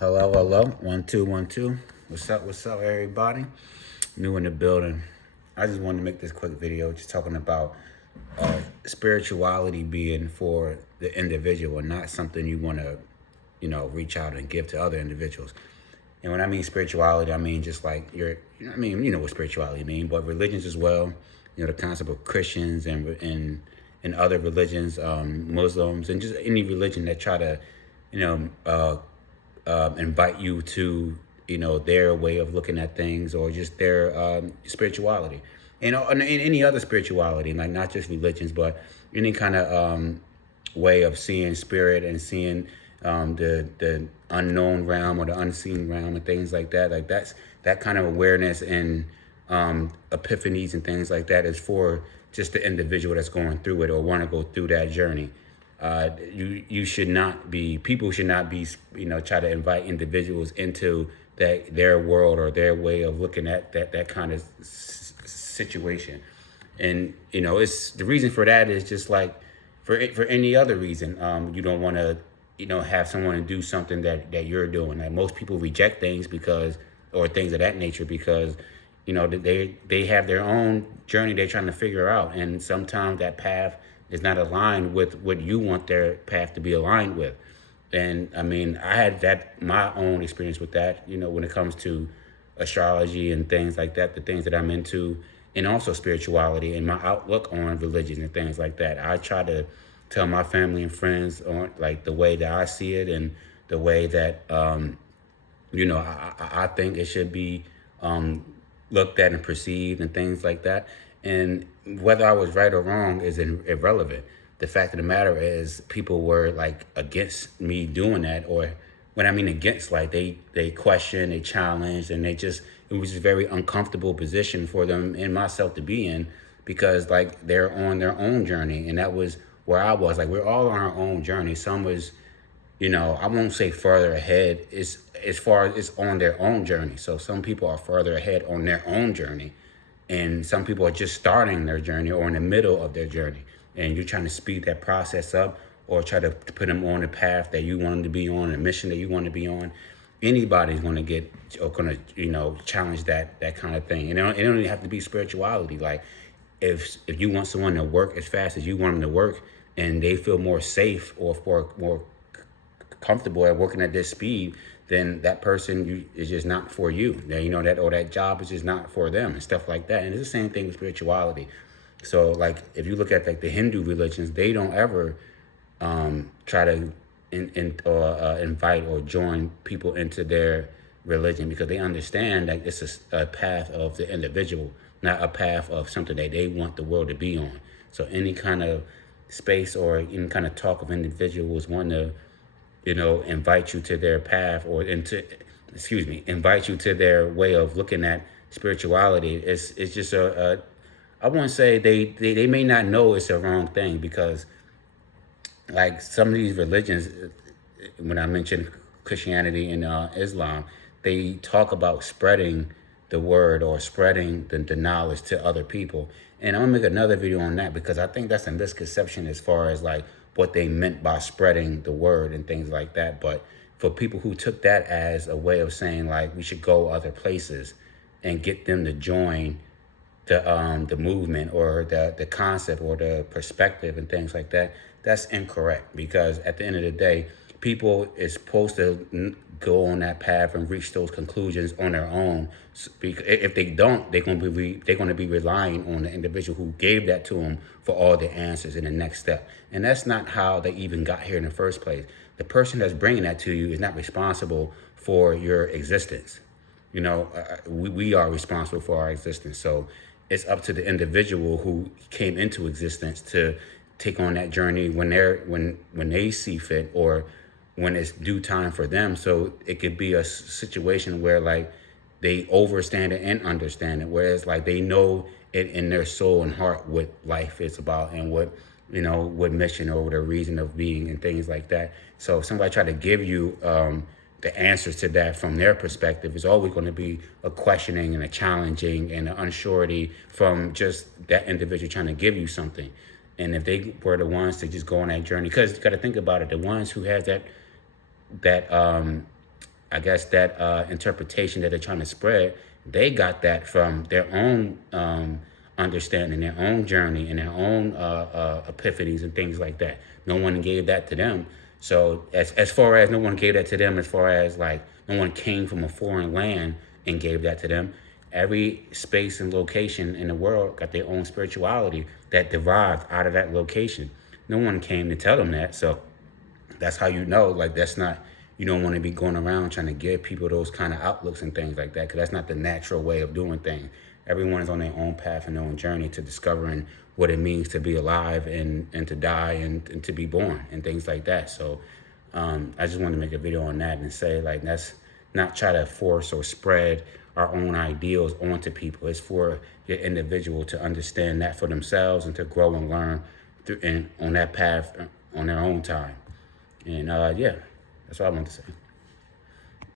Hello, hello. 1 2 1 2. What's up, everybody? New in the building. I just wanted to make this quick video just talking about spirituality being for the individual and not something you want to, reach out and give to other individuals. And when I mean spirituality, I mean just like you know what spirituality means, but religions as well. The concept of Christians and other religions, Muslims, and just any religion that try to, you know, invite you to their way of looking at things or just their spirituality, and any other spirituality, like not just religions, but any kind of way of seeing spirit and seeing the unknown realm or the unseen realm and things like that. Like that kind of awareness and epiphanies and things like that is for just the individual that's going through it or want to go through that journey. You should not be, people should not be, try to invite individuals into their world or their way of looking at that kind of situation. And, it's the reason for that is just like for any other reason. You don't want to, have someone do something that you're doing. Like most people reject things or things of that nature because, they have their own journey they're trying to figure out. And sometimes that path is not aligned with what you want their path to be aligned with. And I mean, I had my own experience with that, when it comes to astrology and things like that, the things that I'm into, and also spirituality and my outlook on religion and things like that. I try to tell my family and friends on like the way that I see it and the way that, I think it should be looked at and perceived and things like that. And whether I was right or wrong is irrelevant. The fact of the matter is people were like against me doing that, or when I mean against, like they questioned, they challenged, and it was a very uncomfortable position for them and myself to be in because like they're on their own journey. And that was where I was. Like we're all on our own journey. Some was, I won't say further ahead. It's as far as it's on their own journey. So some people are further ahead on their own journey. And some people are just starting their journey or in the middle of their journey. And you're trying to speed that process up or try to put them on the path that you want them to be on, a mission that you want to be on. Anybody's going to get or going to, challenge that kind of thing. And it don't even have to be spirituality. Like if you want someone to work as fast as you want them to work and they feel more safe or more comfortable at working at this speed, then that person is just not for you. That job is just not for them and stuff like that. And it's the same thing with spirituality. So like if you look at like the Hindu religions, they don't ever try to invite or join people into their religion because they understand that it's a path of the individual, not a path of something that they want the world to be on. So any kind of space or any kind of talk of individuals want to invite you to their path or invite you to their way of looking at spirituality. It's just I won't say they may not know it's a wrong thing because like some of these religions, when I mentioned Christianity and Islam, they talk about spreading the word or spreading the knowledge to other people. And I'm gonna make another video on that because I think that's a misconception as far as like what they meant by spreading the word and things like that. But for people who took that as a way of saying like we should go other places and get them to join the movement or the concept or the perspective and things like that, that's incorrect. Because at the end of the day, people is supposed to go on that path and reach those conclusions on their own. If they don't, they're going to be relying on the individual who gave that to them for all the answers in the next step. And that's not how they even got here in the first place. The person that's bringing that to you is not responsible for your existence. We are responsible for our existence. So it's up to the individual who came into existence to take on that journey when they see fit or when it's due time for them. So it could be a situation where like they overstand it and understand it, whereas like they know it in their soul and heart what life is about and what mission or the reason of being and things like that. So if somebody try to give you the answers to that from their perspective, is always going to be a questioning and a challenging and an unsurety from just that individual trying to give you something. And if they were the ones to just go on that journey, because you got to think about it, the ones who has that I guess that interpretation that they're trying to spread, they got that from their own understanding, their own journey, and their own epiphanies and things like that. No one gave that to them. So as far as no one gave that to them, as far as like no one came from a foreign land and gave that to them, every space and location in the world got their own spirituality that derived out of that location. No one came to tell them that. So that's how you know, like, that's not, you don't want to be going around trying to give people those kind of outlooks and things like that, because that's not the natural way of doing things. Everyone is on their own path and their own journey to discovering what it means to be alive and to die and to be born and things like that. So I just wanted to make a video on that and say, like, that's not try to force or spread our own ideals onto people. It's for your individual to understand that for themselves and to grow and learn through, and on that path on their own time. And yeah, that's what I want to say.